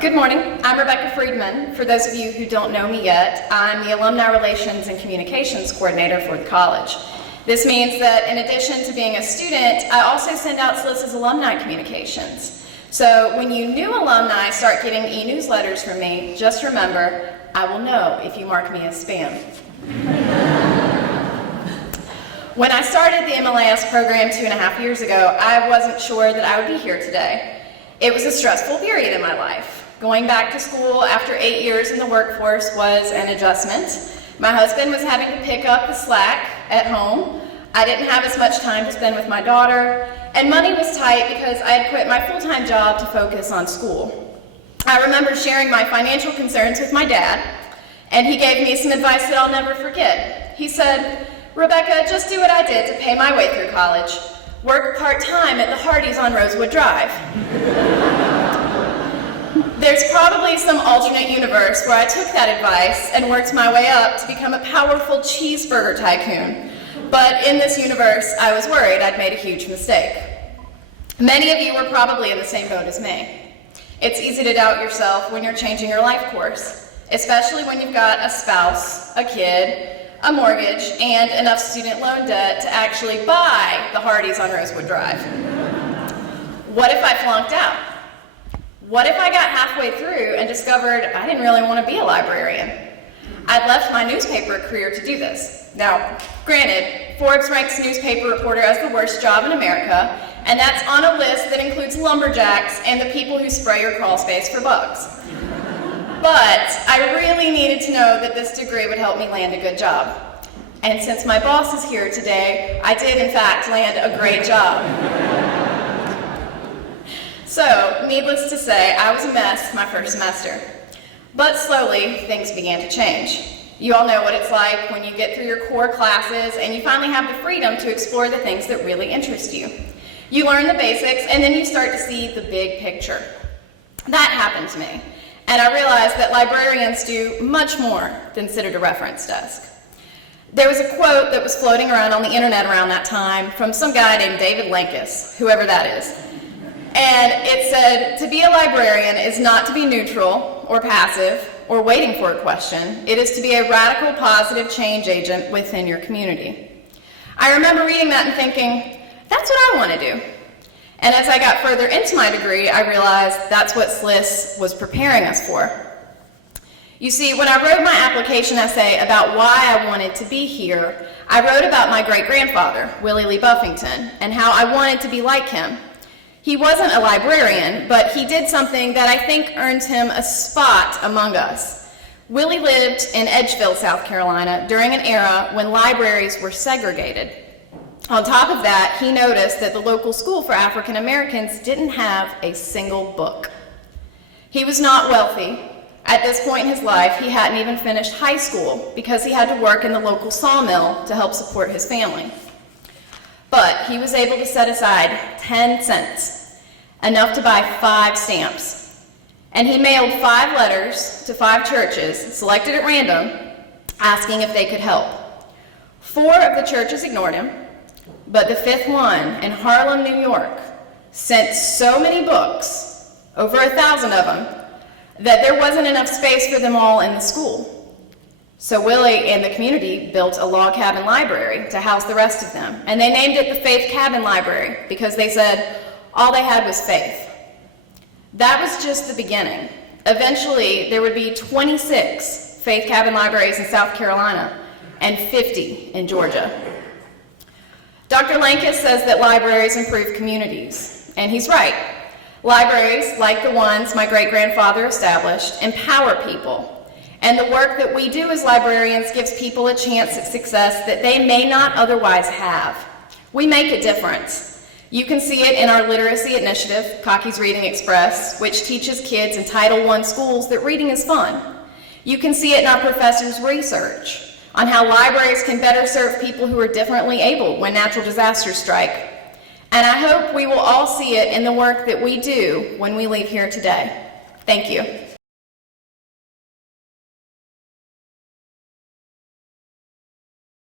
Good morning. I'm Rebekah Friedman. For those of you who don't know me yet, I'm the Alumni Relations and Communications Coordinator for the college. This means that in addition to being a student, I also send out SLIS's alumni communications. So when you new alumni start getting e-newsletters from me, just remember, I will know if you mark me as spam. When I started the MLIS program 2.5 years ago, I wasn't sure that I would be here today. It was a stressful period in my life. Going back to school after 8 years in the workforce was an adjustment. My husband was having to pick up the slack at home. I didn't have as much time to spend with my daughter, and money was tight because I had quit my full-time job to focus on school. I remember sharing my financial concerns with my dad, and he gave me some advice that I'll never forget. He said, "Rebekah, just do what I did to pay my way through college. Work part-time at the Hardee's on Rosewood Drive." There's probably some alternate universe where I took that advice and worked my way up to become a powerful cheeseburger tycoon. But in this universe, I was worried I'd made a huge mistake. Many of you were probably in the same boat as me. It's easy to doubt yourself when you're changing your life course, especially when you've got a spouse, a kid, a mortgage, and enough student loan debt to actually buy the Hardee's on Rosewood Drive. What if I flunked out? What if I got halfway through and discovered I didn't really want to be a librarian? I'd left my newspaper career to do this. Now, granted, Forbes ranks newspaper reporter as the worst job in America, and that's on a list that includes lumberjacks and the people who spray your crawl space for bugs. But I really needed to know that this degree would help me land a good job. And since my boss is here today, I did in fact land a great job. So, needless to say, I was a mess my first semester. But slowly, things began to change. You all know what it's like when you get through your core classes and you finally have the freedom to explore the things that really interest you. You learn the basics and then you start to see the big picture. That happened to me. And I realized that librarians do much more than sit at a reference desk. There was a quote that was floating around on the internet around that time from some guy named David Lankus, whoever that is. And it said, "To be a librarian is not to be neutral or passive or waiting for a question. It is to be a radical positive change agent within your community." I remember reading that and thinking, that's what I want to do. And as I got further into my degree, I realized that's what SLIS was preparing us for. You see, when I wrote my application essay about why I wanted to be here, I wrote about my great-grandfather, Willie Lee Buffington, and how I wanted to be like him. He wasn't a librarian, but he did something that I think earned him a spot among us. Willie lived in Edgeville, South Carolina, during an era when libraries were segregated. On top of that, he noticed that the local school for African Americans didn't have a single book. He was not wealthy. At this point in his life, he hadn't even finished high school because he had to work in the local sawmill to help support his family. But he was able to set aside 10 cents, enough to buy 5 stamps. And he mailed 5 letters to 5 churches, selected at random, asking if they could help. 4 of the churches ignored him. But the 5th one in Harlem, New York, sent so many books, over 1,000 of them, that there wasn't enough space for them all in the school. So Willie and the community built a log cabin library to house the rest of them. And they named it the Faith Cabin Library because they said all they had was faith. That was just the beginning. Eventually, there would be 26 Faith Cabin Libraries in South Carolina and 50 in Georgia. Dr. Lankus says that libraries improve communities, and he's right. Libraries, like the ones my great-grandfather established, empower people. And the work that we do as librarians gives people a chance at success that they may not otherwise have. We make a difference. You can see it in our literacy initiative, Cocky's Reading Express, which teaches kids in Title I schools that reading is fun. You can see it in our professors' research on how libraries can better serve people who are differently abled when natural disasters strike. And I hope we will all see it in the work that we do when we leave here today. Thank you.